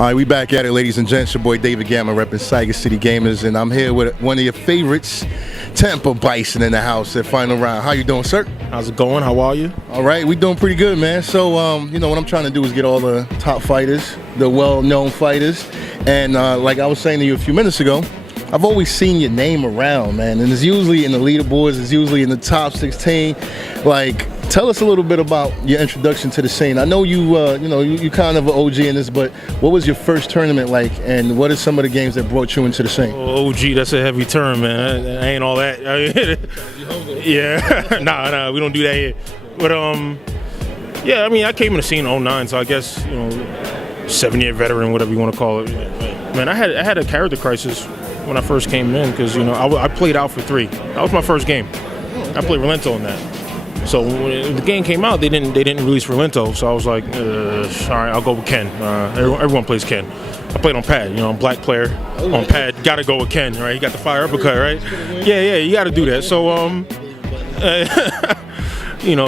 All right, we back at it, ladies and gents. Your boy David Gamma repping Saiga City Gamers, and I'm here with one of your favorites, Tampa Bison in the house at Final Round. How you doing, sir? How's it going? How are you? All right, we doing pretty good, man. So, you know, what I'm trying to do is get all the top fighters, the well-known fighters, and like I was saying to you a few minutes ago, I've always seen your name around, man, and it's usually in the leaderboards, it's usually in the top 16. Like, tell us a little bit about your introduction to the scene. I know you kind of an OG in this, but what was your first tournament like, and what are some of the games that brought you into the scene? Oh, OG, that's a heavy term, man. I ain't all that. Yeah, nah, we don't do that here. But yeah, I mean, I came in the scene in 09, so I guess 7-year veteran, whatever you want to call it. Man, I had a character crisis when I first came in because I played out for 3. That was my first game. I played Relento in that. So when the game came out, they didn't release Relento, so I was like, all right, I'll go with Ken. Everyone plays Ken. I played on pad, I'm a black player on pad. Got to go with Ken, right? You got the fire uppercut, right? Yeah, you got to do that. So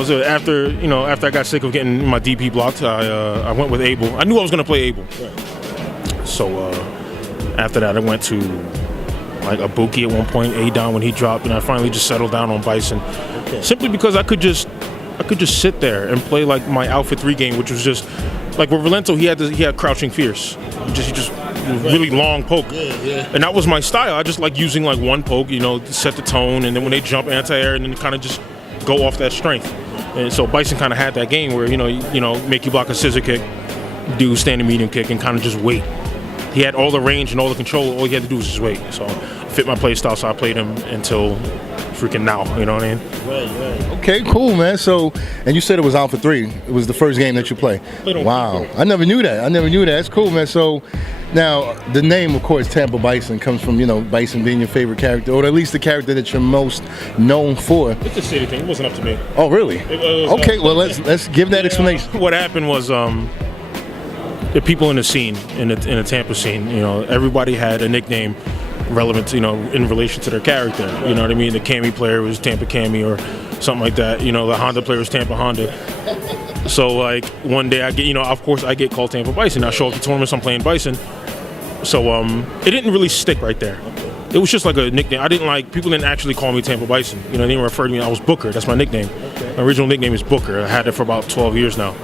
so after I got sick of getting my DP blocked, I went with Abel. I knew I was gonna play Abel. So after that, I went to like Ibuki at one point, A-Don when he dropped, and I finally just settled down on Bison. Okay. Simply because I could just sit there and play like my Alpha 3 game, which was just like with Relento, he had Crouching Fierce. He just really long poke. Yeah. And that was my style. I just like using like one poke, set the tone, and then when they jump anti-air, and then kind of just go off that strength. And so Bison kind of had that game where make you block a scissor kick, do standing medium kick, and kind of just wait. He had all the range and all the control. All he had to do was just wait. So fit my play style, so I played him until freaking now. You know what I mean? Right. Okay, cool, man. So, and you said it was Alpha 3. It was the first game that you played. Wow. I never knew that. That's cool, man. So, now the name, of course, Tampa Bison comes from Bison being your favorite character, or at least the character that you're most known for. It's a city thing. It wasn't up to me. Oh, really? Okay. Well, let's give that explanation. What happened was the people in the scene, in the Tampa scene, everybody had a nickname relevant to, in relation to their character. You know what I mean? The Cammy player was Tampa Cammy or something like that. The Honda player was Tampa Honda. So like one day I get, of course I get called Tampa Bison. I show up to tournaments, I'm playing Bison. So it didn't really stick right there. It was just like a nickname. People didn't actually call me Tampa Bison. They didn't refer to me. I was Booker. That's my nickname. Okay. My original nickname is Booker. I had it for about 12 years now.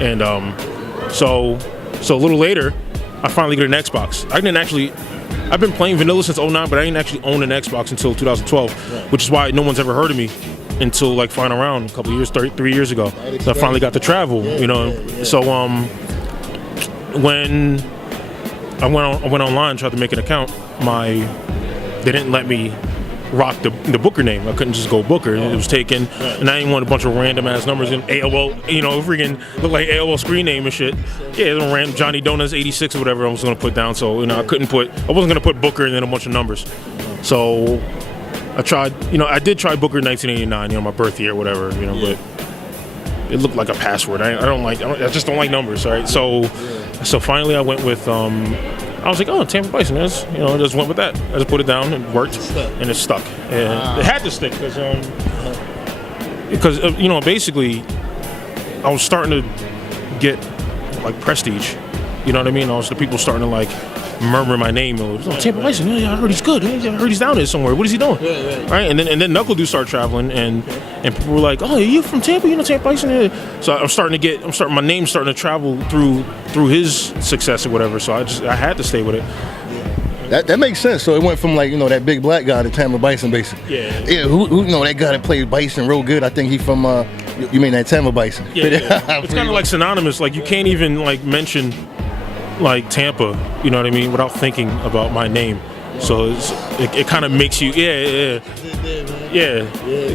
And so a little later, I finally get an Xbox. I've been playing vanilla since 09, but I didn't actually own an Xbox until 2012, right. Which is why no one's ever heard of me until like Final Round a couple years, 3 years ago. So I finally got to travel, So when I went online, tried to make an account, they didn't let me rock the Booker name. I couldn't just go Booker. It was taken, and I didn't want a bunch of random ass numbers in AOL, freaking look like AOL screen name and shit. Yeah, it was random Johnny Donuts 86 or whatever I was gonna put down. So I wasn't gonna put Booker and then a bunch of numbers. So I tried, I did try Booker in 1989, my birth year, whatever, but it looked like a password. I just don't like numbers. All right, so finally I went with I was like, oh, Tampa Bison is, I just went with that. I just put it down, and it worked, and it stuck. And it had to stick because basically, I was starting to get like prestige. You know what I mean? The people starting to like murmur my name. Tampa Bison, I heard he's good. I heard he's down there somewhere. What is he doing? Right? And then Knuckle Dude started traveling, and people were like, oh, are you from Tampa? Tampa Bison? So my name's starting to travel through his success or whatever. So I had to stay with it. That makes sense. So it went from like that big black guy to Tampa Bison, basically. Yeah. Who that guy that played Bison real good? I think he from you mean that Tampa Bison? Yeah. It's kind of like synonymous. Like you can't even like mention like Tampa, you know what I mean, without thinking about my name. So it kind of makes you, it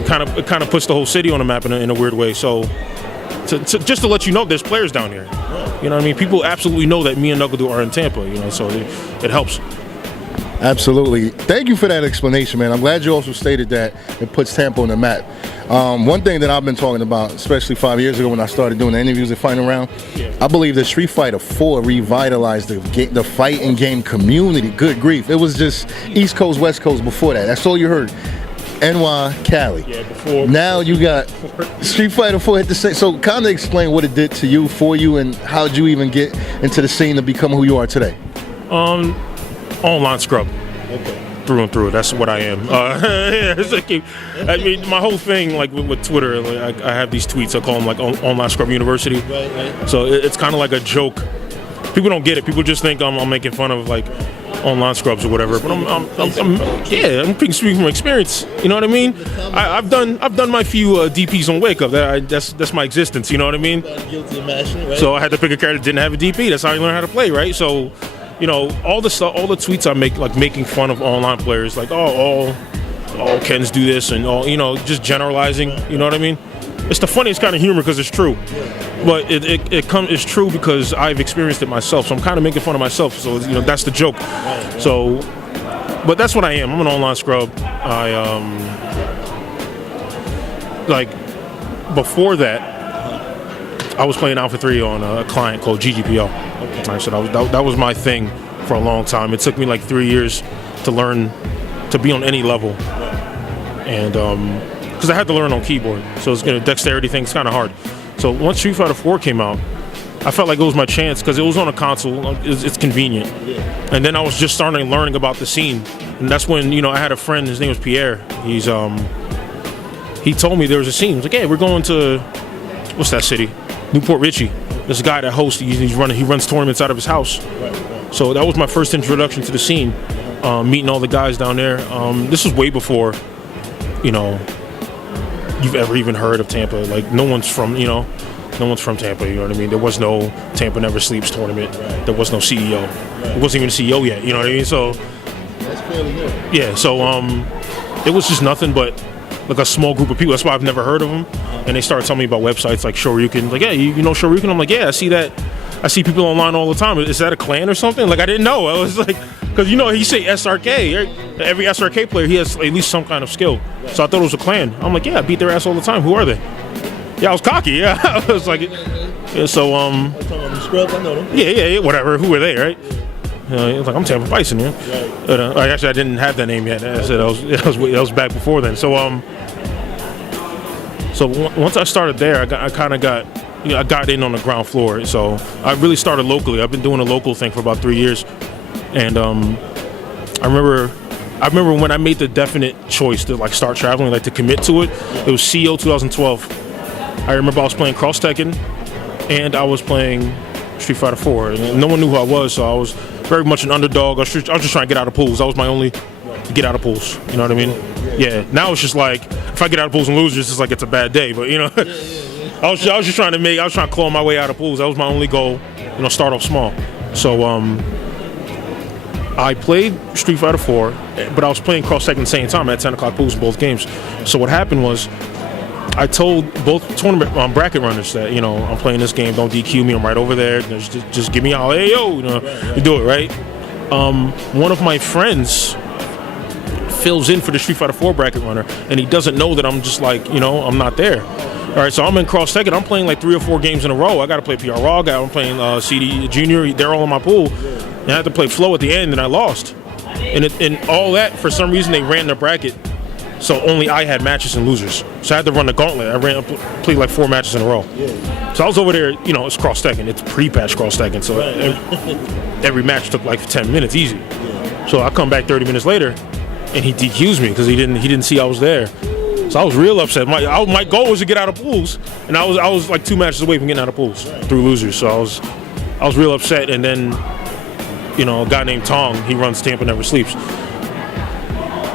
kind of puts the whole city on the map in a weird way. So just to let you know, there's players down here. You know what I mean? People absolutely know that me and Knuckle Dude are in Tampa. So it helps. Absolutely. Thank you for that explanation, man. I'm glad you also stated that it puts Tampa on the map. One thing that I've been talking about, especially 5 years ago when I started doing the interviews at Final Round, I believe that Street Fighter 4 revitalized the fighting game community. Good grief. It was just East Coast, West Coast before that. That's all you heard. NY Cali. Yeah, before. Now you got Street Fighter 4 hit the same. So kind of explain what it did to you, for you, and how did you even get into the scene to become who you are today? Online scrub. Okay. Through and through. That's what I am. Yeah, it's like, I mean, my whole thing, like with Twitter, like, I have these tweets. I call them like Online Scrub University. Right. So it's kind of like a joke. People don't get it. People just think I'm making fun of like online scrubs or whatever. But I'm speaking from experience. You know what I mean? I've done my few DPs on Wake Up. That's my existence. You know what I mean? Guilty of mashing, right? So I had to pick a character that didn't have a DP. That's how you learn how to play, right? So, you know, all the tweets I make, like making fun of online players, like all Kens do this and all, you know, just generalizing. You know what I mean? It's the funniest kind of humor because it's true, but it's true because I've experienced it myself. So I'm kind of making fun of myself. So, you know, that's the joke. So, but that's what I am. I'm an online scrub. Like before that, I was playing Alpha 3 on a client called GGPO. Right, so that was my thing for a long time. It took me like 3 years to learn to be on any level, and because I had to learn on keyboard, so it's dexterity thing's kind of hard. So once Street Fighter 4 came out, I felt like it was my chance because it was on a console. It's convenient, and then I was just starting learning about the scene, and that's when, you know, I had a friend. His name was Pierre. He told me there was a scene. He was like, "Hey, we're going to what's that city? Newport Richie." There's a guy that hosts. He runs tournaments out of his house. So that was my first introduction to the scene, meeting all the guys down there. This was way before, you know, you've ever even heard of Tampa. Like no one's from Tampa. You know what I mean? There was no Tampa Never Sleeps tournament. There was no CEO. There wasn't even a CEO yet. You know what I mean? So That's fairly new. yeah. So it was just nothing but like a small group of people. That's why I've never heard of them. And they started telling me about websites like Shoryuken. Like, yeah, you know Shoryuken? I'm like, yeah, I see that. I see people online all the time. Is that a clan or something? Like, I didn't know. I was like, because, you know, he say SRK. Right? Every SRK player, he has at least some kind of skill. So I thought it was a clan. I'm like, yeah, I beat their ass all the time. Who are they? Yeah, I was cocky. Yeah, I was like, yeah, so Scrubs, I know them. yeah, whatever. Who are they, right? It was like, I'm Tampa Bison, yeah. Right. Actually, I didn't have that name yet. I said that was back before then. So once I started there, I got in on the ground floor. So I really started locally. I've been doing a local thing for about 3 years, and I remember when I made the definite choice to like start traveling, like to commit to it. It was CO 2012. I remember I was playing Cross Tekken, and I was playing Street Fighter 4, and no one knew who I was, so I was very much an underdog. I was just trying to get out of pools. That was my only get out of pools. You know what I mean? Yeah. Now it's just like if I get out of pools and lose, it's just like it's a bad day. But you know, I was just trying to claw my way out of pools. That was my only goal. You know, start off small. So I played Street Fighter 4, but I was playing Cross Tekken at the same time. I had 10 o'clock pools in both games. So what happened was, I told both tournament bracket runners that, you know, I'm playing this game, don't DQ me, I'm right over there, just give me a holler, hey yo, you know, you do it, right? One of my friends fills in for the Street Fighter 4 bracket runner, and he doesn't know that I'm just like, you know, I'm not there. All right, so I'm in Cross Tekken, I'm playing like 3 or 4 games in a row. I got to play PR Raw, I'm playing CD Junior, they're all in my pool, and I had to play Flow at the end, and I lost. And all that, for some reason, they ran the bracket, so only I had matches and losers. So I had to run the gauntlet. I played like 4 matches in a row. So I was over there, you know, it's Cross Tekken. It's pre-patch Cross Tekken. So every match took like 10 minutes, easy. So I come back 30 minutes later, and he DQs me because he didn't see I was there. So I was real upset. My goal was to get out of pools, and I was like 2 matches away from getting out of pools through losers. So I was real upset. And then, you know, a guy named Tong, he runs Tampa Never Sleeps.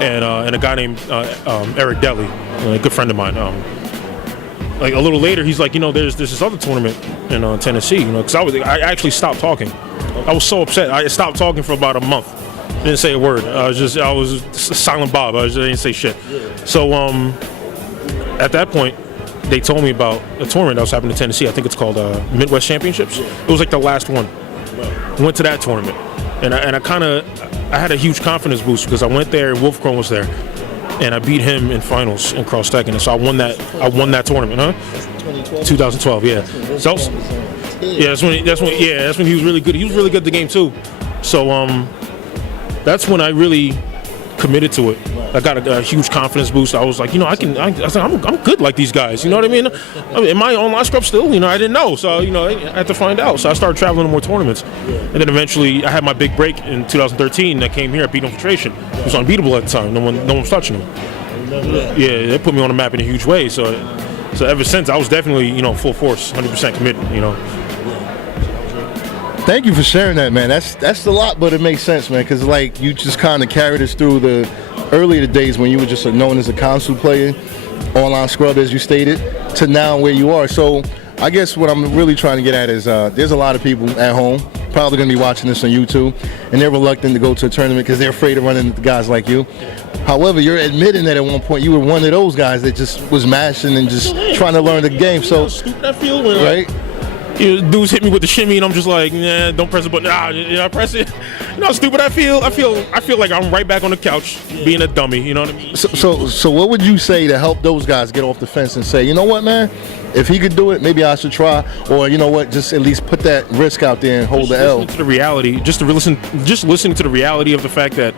And a guy named Eric Deli, a good friend of mine. Like a little later, he's like, you know, there's this other tournament in Tennessee, you know, because I actually stopped talking. I was so upset. I stopped talking for about a month. Didn't say a word. I was a silent Bob. I didn't say shit. So at that point, they told me about a tournament that was happening in Tennessee. I think it's called Midwest Championships. It was like the last one. Went to that tournament, and I had a huge confidence boost because I went there. Wolf Chrome was there, and I beat him in finals in Cross Tekken. And so I won that tournament, huh? 2012, yeah. So that's when he was really good. He was really good at the game too. So that's when I really committed to it. I got a huge confidence boost. I was like, you know, I'm good like these guys. You know what I mean? Am I online scrub still? You know, I didn't know. So, you know, I had to find out. So I started traveling to more tournaments. And then eventually I had my big break in 2013. I came here at Beat Infiltration. It was unbeatable at the time. No one was touching him. Yeah, they put me on the map in a huge way. So ever since, I was definitely, you know, full force, 100% committed, you know. Thank you for sharing that, man. That's a lot, but it makes sense, man, because like you just kind of carried us through the earlier days when you were just known as a console player, online scrub, as you stated, to now where you are. So I guess what I'm really trying to get at is there's a lot of people at home probably going to be watching this on YouTube, and they're reluctant to go to a tournament because they're afraid of running into guys like you. However, you're admitting that at one point you were one of those guys that just was mashing and just trying to learn the game. So, stupid I feel when, right? You know, dudes hit me with the shimmy, and I'm just like, nah, don't press the button. I press it. You know how stupid I feel? I feel like I'm right back on the couch being a dummy. You know what I mean? So what would you say to help those guys get off the fence and say, you know what, man? If he could do it, maybe I should try. Or you know what? Just at least put that risk out there and hold the L. To the reality, just listening to the reality of the fact that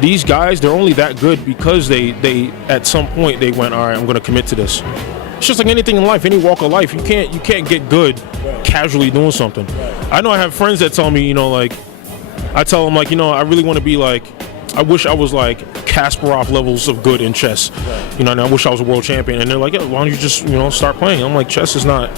these guys, they're only that good because they at some point they went, all right, I'm going to commit to this. It's just like anything in life, any walk of life. You can't get good casually doing something. I know I have friends that tell me, you know, like, I tell them, like, you know, I really want to be like, I wish I was like Kasparov levels of good in chess. You know, and I wish I was a world champion. And they're like, yeah, why don't you just, you know, start playing? I'm like, chess is not,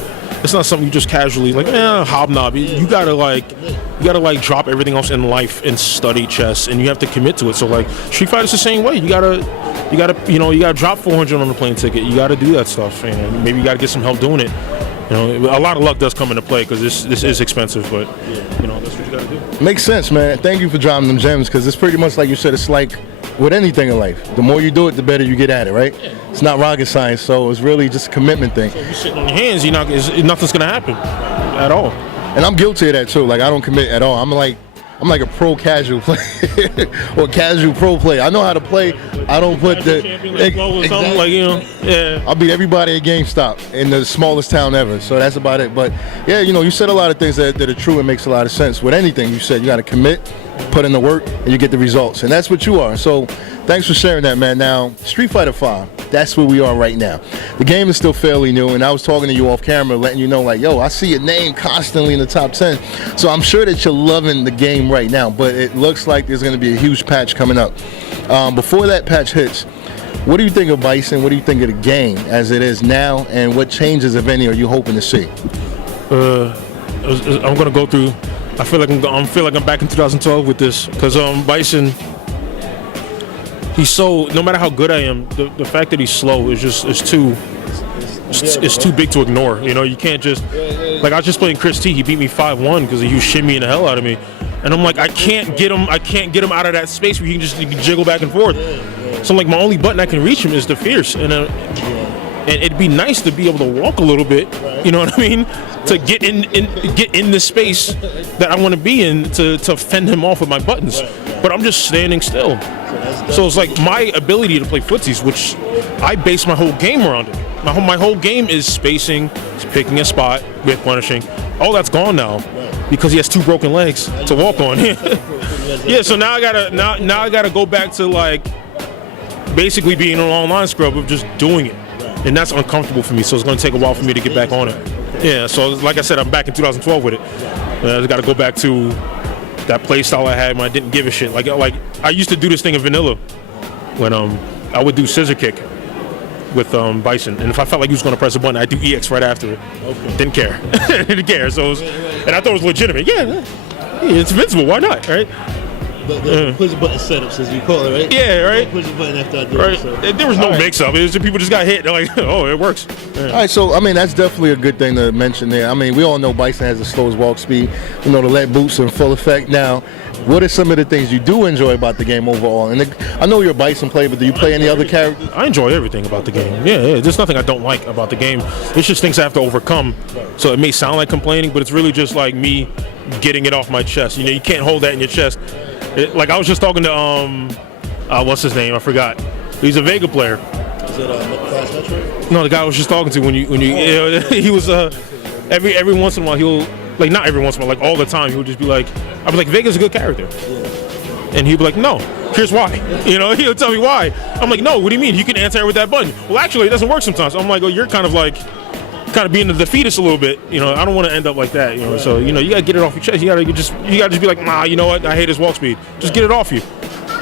it's not something you just casually like, hobnob. You gotta drop everything else in life and study chess, and you have to commit to it. So like Street Fighter's the same way. You gotta drop 400 on the plane ticket. You gotta do that stuff, and maybe you gotta get some help doing it. You know, a lot of luck does come into play because this is expensive, but you know, that's what you gotta do. Makes sense, man. Thank you for dropping them gems, because it's pretty much like you said. It's like with anything in life, the more you do it, the better you get at it, right? Yeah. It's not rocket science, so it's really just a commitment thing. So if you're sitting on your hands, nothing's gonna happen at all. And I'm guilty of that too. Like, I don't commit at all. I'm like a pro casual player or casual pro player. I know how to play. I don't put the exactly. Like, you know, yeah. I'll beat everybody at GameStop in the smallest town ever. So that's about it. But yeah, you know, you said a lot of things that are true and makes a lot of sense. With anything you said, you got to commit, put in the work, and you get the results. And that's what you are. So thanks for sharing that, man. Now, Street Fighter V, that's where we are right now. The game is still fairly new, and I was talking to you off camera, letting you know, like, yo, I see your name constantly in the top 10. So I'm sure that you're loving the game right now, but it looks like there's going to be a huge patch coming up. Before that patch hits, what do you think of Bison? What do you think of the game as it is now, and what changes, if any, are you hoping to see? I'm going to go through. I feel like I'm back in 2012 with this, because Bison, he's so, no matter how good I am, the fact that he's slow is too big to ignore. You know, you can't just, like, I was just playing Chris T. He beat me 5-1 because he was shimmying the hell out of me, and I'm like, I can't get him out of that space where he can just jiggle back and forth. So I'm like, my only button I can reach him is the fierce, and it'd be nice to be able to walk a little bit. You know what I mean? To get in the space that I want to be in to fend him off with my buttons. But I'm just standing still. So it's like my ability to play footsies, which I base my whole game around it. My whole game is spacing, picking a spot, with punishing. All that's gone now because he has 2 broken legs to walk on. Yeah, so now I gotta go back to like basically being an online scrub of just doing it. And that's uncomfortable for me, so it's gonna take a while for me to get back on it. Yeah, so like I said, I'm back in 2012 with it. I just got to go back to that play style I had when I didn't give a shit. Like I used to do this thing in vanilla when I would do scissor kick with Bison, and if I felt like he was going to press a button, I'd do EX right after it. Okay. Didn't care. Didn't care. So and I thought it was legitimate. Yeah, it's invincible. Why not? Right? The push the button setups, as you call it, right? Yeah, right. Push the button after I do right. it. So. There was no mix-up. It was just people just got hit. They're like, oh, it works. Yeah. All right, so, I mean, that's definitely a good thing to mention there. I mean, we all know Bison has the slowest walk speed. You know, the leg boots are in full effect now. What are some of the things you do enjoy about the game overall? And I know you're a Bison player, but do you play any other characters? I enjoy everything about the game. Yeah, there's nothing I don't like about the game. It's just things I have to overcome. So it may sound like complaining, but it's really just like me getting it off my chest. You know, you can't hold that in your chest. Like I was just talking to what's his name? I forgot. He's a Vega player. Is it No, the guy I was just talking to when you he was every once in a while he'll, like, not every once in a while, like all the time he would just be like, I'd be like, Vega's a good character, and he'd be like, no, Here's why. You know, he'll tell me why. I'm like, no, what do you mean? You can anti-air with that button. Well, actually, it doesn't work sometimes. I'm like, oh, you're kind of being the defeatist a little bit. You know, I don't want to end up like that. You know, so you know, you gotta get it off your chest. You gotta just be like, nah, you know what? I hate his walk speed. Just get it off you,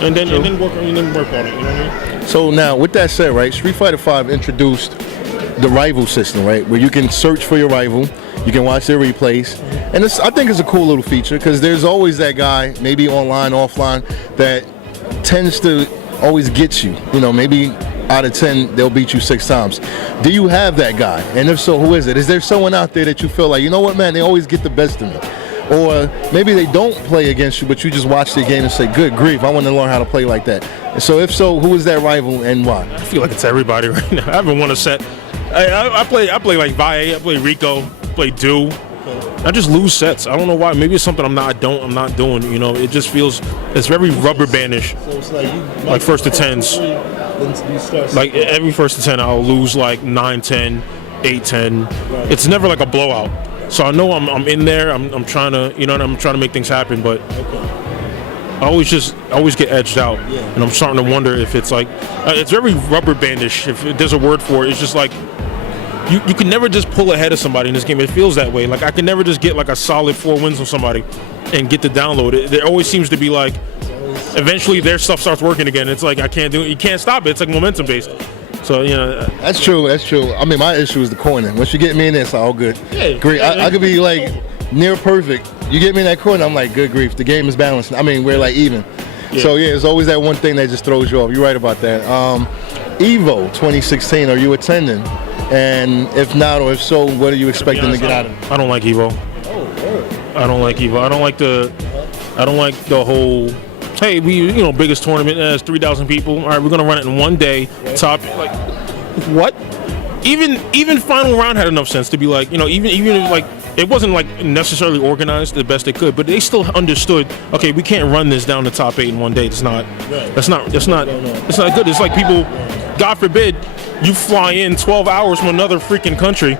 and then work on it. You know what I mean? So now, with that said, right, Street Fighter V introduced the rival system, right, where you can search for your rival, you can watch their replays, and I think it's a cool little feature because there's always that guy, maybe online, offline, that tends to always get you. You know, maybe out of 10, they'll beat you 6 times. Do you have that guy? And if so, who is it? Is there someone out there that you feel like, you know what, man, they always get the best of me? Or maybe they don't play against you, but you just watch their game and say, good grief, I want to learn how to play like that. And so if so, who is that rival and why? I feel like it's everybody right now. I haven't won a set. I play like Valle, I play Rico, play Do. I just lose sets. I don't know why. Maybe it's something I'm not doing. You know, it just feels it's very rubber bandish. So it's like first to 10s. Like every first to 10, I'll lose like 9-10, 8-10. Right. It's never like a blowout. So I know I'm in there. I'm trying to, you know, I'm trying to make things happen, but I always get edged out, and I'm starting to wonder if it's like it's very rubber bandish. If there's a word for it, it's just like. You can never just pull ahead of somebody in this game. It feels that way. Like I can never just get like a solid 4 wins on somebody and get the download. There always seems to be like, eventually their stuff starts working again. It's like I can't do it. You can't stop it. It's like momentum based. So you know. That's true. I mean, my issue is the corner. Once you get me in there, it's all good. Yeah, great. I could be like near perfect. You get me in that corner, I'm like, good grief. The game is balanced. I mean, we're like even. Yeah. So yeah, it's always that one thing that just throws you off. You're right about that. Evo 2016. Are you attending? And if not, or if so, what are you expecting to get out of it? I don't like Evo. Oh, word. I don't like Evo. I don't like the whole. Hey, biggest tournament has 3,000 people. All right, we're gonna run it in one day. Right. Top, like, what? Even final round had enough sense to be like, even if like it wasn't like necessarily organized the best they could, but they still understood. Okay, we can't run this down the top 8 in one day. That's not good. It's like people, God forbid. You fly in 12 hours from another freaking country,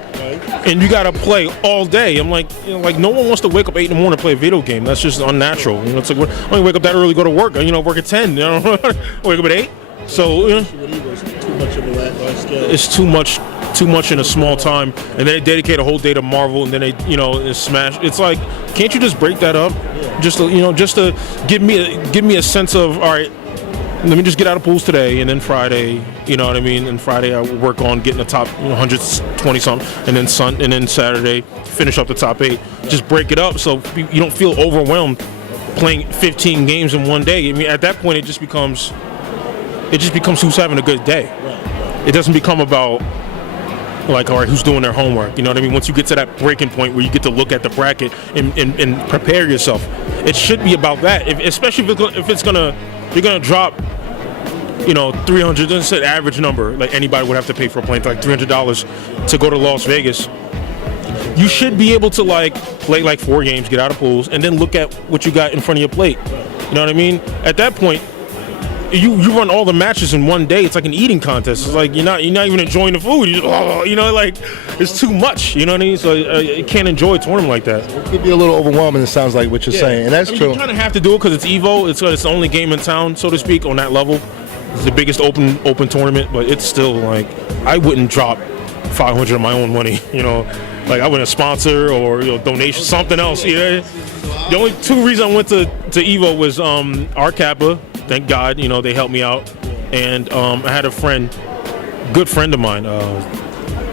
and you gotta play all day. I'm like, no one wants to wake up 8 in the morning and play a video game. That's just unnatural. It's like I only wake up that early, go to work. Work at 10. Wake up at 8. So it's too much in a small time, and they dedicate a whole day to Marvel, and then they smash. It's like, can't you just break that up? Just to give me a sense of, all right. Let me just get out of pools today, and then Friday, you know what I mean? And Friday I work on getting the top 120 something, and then Saturday finish up the top 8. Just break it up so you don't feel overwhelmed playing 15 games in one day. I mean, at that point it just becomes who's having a good day. It doesn't become about like, all right, who's doing their homework? You know what I mean? Once you get to that breaking point where you get to look at the bracket and prepare yourself, it should be about that. Especially if you're gonna drop. 300, that's an average number. Like anybody would have to pay for a plane, like $300 to go to Las Vegas. You should be able to like play like 4 games, get out of pools, and then look at what you got in front of your plate. You know what I mean? At that point, you run all the matches in one day. It's like an eating contest. It's like you're not even enjoying the food. Like it's too much. You know what I mean? So you can't enjoy a tournament like that. It could be a little overwhelming. It sounds like what you're saying, and that's true. You kind of have to do it because it's Evo. It's the only game in town, so to speak, on that level. It's the biggest open tournament, but it's still like I wouldn't drop 500 of my own money. Like I wouldn't sponsor or donation, something else. Yeah. The only 2 reasons I went to Evo was our Kappa. Thank God, they helped me out, and I had a friend, good friend of mine.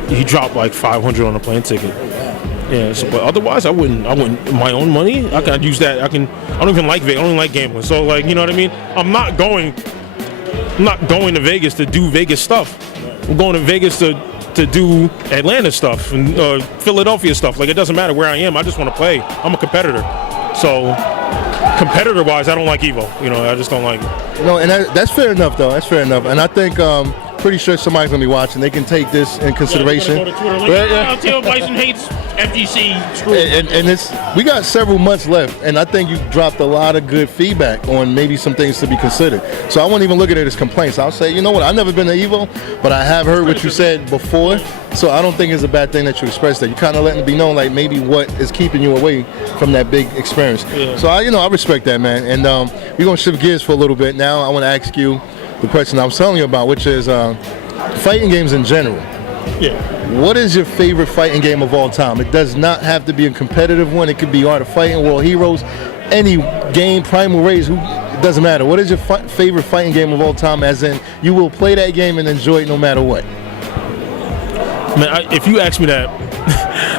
He dropped like 500 on a plane ticket. Yeah, but otherwise I wouldn't my own money. I can use that. I don't even like Vegas. I don't like gambling. So like, you know what I mean? I'm not going to Vegas to do Vegas stuff. I'm going to Vegas to do Atlanta stuff and Philadelphia stuff. Like it doesn't matter where I am. I just want to play. I'm a competitor. So competitor-wise, I don't like Evo. I just don't like it. And that's fair enough, though. That's fair enough. And I think pretty sure somebody's gonna be watching. They can take this in consideration. Go to Twitter, like, Tampa Bison hates FGC. Screw it. And we got several months left, and I think you dropped a lot of good feedback on maybe some things to be considered. So I won't even look at it as complaints. I'll say, you know what, I've never been to Evo, but I have heard what you said before. So I don't think it's a bad thing that you expressed that. You kind of letting it be known, like maybe what is keeping you away from that big experience. Yeah. So I respect that, man. And we're gonna shift gears for a little bit now. I want to ask you the question I was telling you about, which is fighting games in general. Yeah. What is your favorite fighting game of all time? It does not have to be a competitive one. It could be Art of Fighting, World Heroes, any game, Primal Rage, it doesn't matter. What is your favorite fighting game of all time, as in you will play that game and enjoy it no matter what? Man, if you asked me that,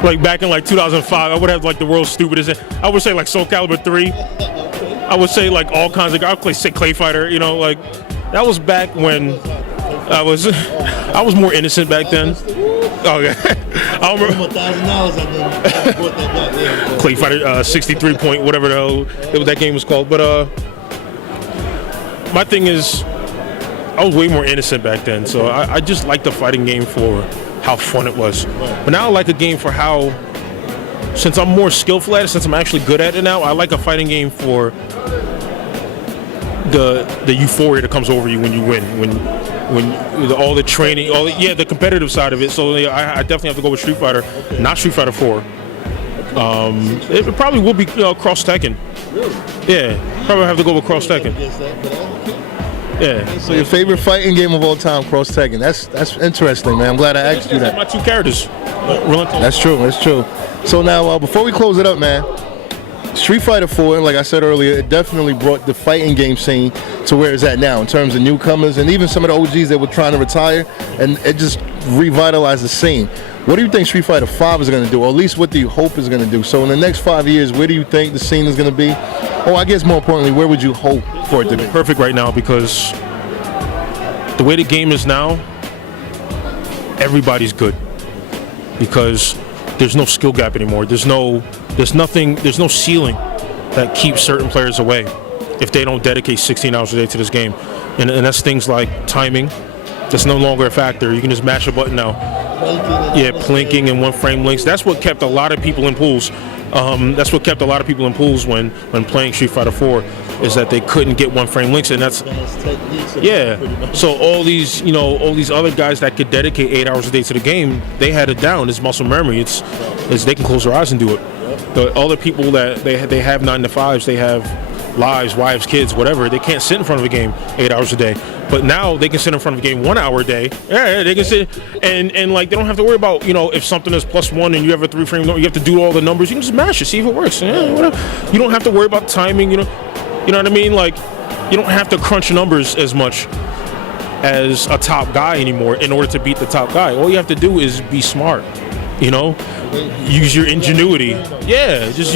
like back in like 2005, I would have like the world's stupidest. I would say like Soul Calibur 3. I would say like all kinds of. I would play Clay Fighter. You know, like that was back when I was more innocent back then. Oh yeah, I remember $1,000. Clay Fighter 63 point whatever the hell that game was called. But my thing is, I was way more innocent back then, so I just liked the fighting game for how fun it was. But now I like a game for how, since I'm more skillful at it, since I'm actually good at it now, I like a fighting game for the euphoria that comes over you when you win, when all the training, the competitive side of it. So I definitely have to go with Street Fighter, not Street Fighter 4. It probably will be Cross Tekken. Really? Yeah, probably have to go with Cross Tekken. Yeah. So your favorite fighting game of all time, Cross Tekken. That's interesting, man. I'm glad I asked you that. My two characters. That's true. That's true. So now, before we close it up, man, Street Fighter 4, like I said earlier, it definitely brought the fighting game scene to where it's at now in terms of newcomers and even some of the OGs that were trying to retire, and it just revitalized the scene. What do you think Street Fighter 5 is going to do, or at least what do you hope is going to do? So in the next 5 years, where do you think the scene is going to be? Or I guess more importantly, where would you hope for it to be? Perfect right now, because the way the game is now, everybody's good. Because there's no skill gap anymore. There's no ceiling that keeps certain players away if they don't dedicate 16 hours a day to this game. And that's things like timing. That's no longer a factor. You can just mash a button now. Yeah, plinking and one frame links. That's what kept a lot of people in pools. That's what kept a lot of people in pools when playing Street Fighter 4, is that they couldn't get one frame links, and that's So all these other guys that could dedicate 8 hours a day to the game, they had it down. It's muscle memory. It's they can close their eyes and do it. The other people that they have 9 to 5s, they have lives, wives, kids, whatever. They can't sit in front of a game 8 hours a day. But now they can sit in front of a game 1 hour a day. Yeah, they can sit and like they don't have to worry about, if something is +1 and you have a 3 frame, you have to do all the numbers. You can just mash it, see if it works. Yeah, whatever. You don't have to worry about timing. You know what I mean? Like, you don't have to crunch numbers as much as a top guy anymore in order to beat the top guy. All you have to do is be smart. Use your ingenuity. Yeah, just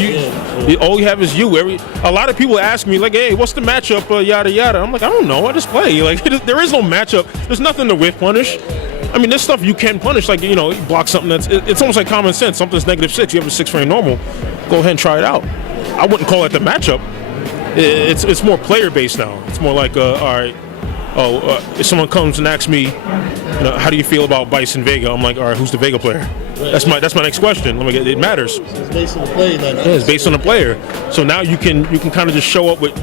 all you have is you. A lot of people ask me like, "Hey, what's the matchup?" Yada yada. I'm like, I don't know. I just play. Like, there is no matchup. There's nothing to whiff punish. I mean, there's stuff you can punish. Like, you block something it's almost like common sense. Something's -6. You have a 6 frame normal. Go ahead and try it out. I wouldn't call it the matchup. It's more player based now. It's more like, all right. If someone comes and asks me, how do you feel about Bison Vega? I'm like, all right, who's the Vega player? That's my next question. It matters. So it's based on the player. Yeah, it's based on the player. So now you can kind of just show up with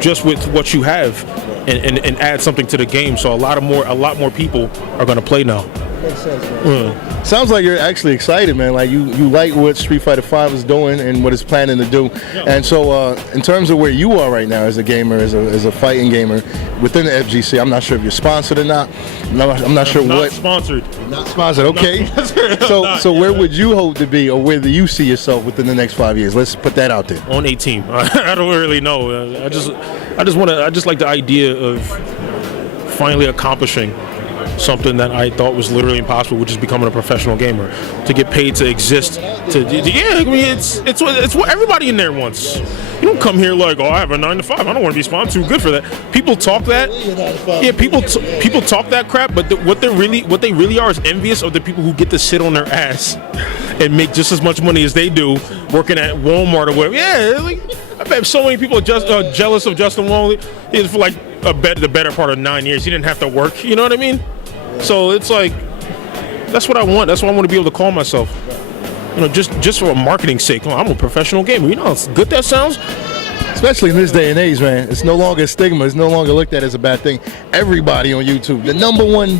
just with what you have, and add something to the game. So a lot more people are going to play now. Makes sense, man. Sounds like you're actually excited, man. Like you like what Street Fighter 5 is doing and what it's planning to do. Yeah. And so, in terms of where you are right now as a gamer, as a fighting gamer within the FGC, I'm not sure if you're sponsored or not. I'm not sure what. Sponsored. Not sponsored. Okay. So where would you hope to be, or where do you see yourself within the next 5 years? Let's put that out there. On a team. I don't really know. I just like the idea of finally accomplishing something that I thought was literally impossible, which is becoming a professional gamer, to get paid to exist. It's what everybody in there wants. You don't come here like, I have a 9 to 5. I don't want to be sponsored. Too good for that. People talk that. Yeah, people talk that crap, but what they really are is envious of the people who get to sit on their ass and make just as much money as they do working at Walmart or whatever. Yeah, I bet so many people are just jealous of Justin Wong. For like the better part of 9 years. He didn't have to work. You know what I mean? So it's like, that's what I want. That's what I want to be able to call myself. You know, just for a marketing sake. I'm a professional gamer. You know how good that sounds? Especially in this day and age, man. It's no longer a stigma. It's no longer looked at as a bad thing. Everybody on YouTube. The number one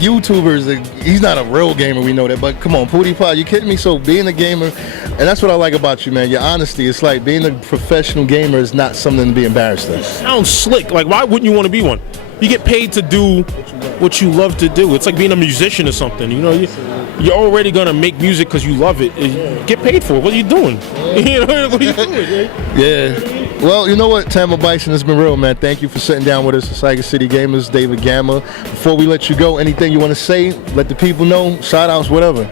YouTuber he's not a real gamer, we know that. But come on, PewDiePie, you kidding me? So being a gamer, and that's what I like about you, man. Your honesty. It's like being a professional gamer is not something to be embarrassed of. Sounds slick. Like, why wouldn't you want to be one? You get paid to do what you love to do. It's like being a musician or something. You know, you're already gonna make music because you love it. Get paid for it. What are you doing? You know, what are you doing? Yeah. Well, you know what, Tampa Bison, has been real, man. Thank you for sitting down with us, the Cyber City Gamers, David Gamma. Before we let you go, anything you want to say? Let the people know. Shout outs, whatever.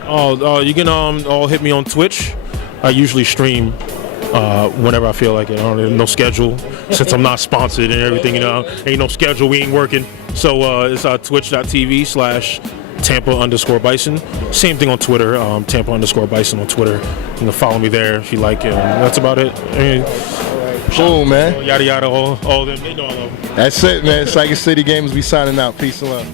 You can all hit me on Twitch. I usually stream whenever I feel like it. I don't have no schedule since I'm not sponsored and everything. You know, ain't no schedule. We ain't working. So it's twitch.tv/Tampa_Bison. Same thing on Twitter. Tampa_Bison on Twitter. You can follow me there if you like it. That's about it. I mean, cool, man. Yada yada. All them. They know I love them. That's it, man. Cyber City Gamers, we signing out. Peace and love.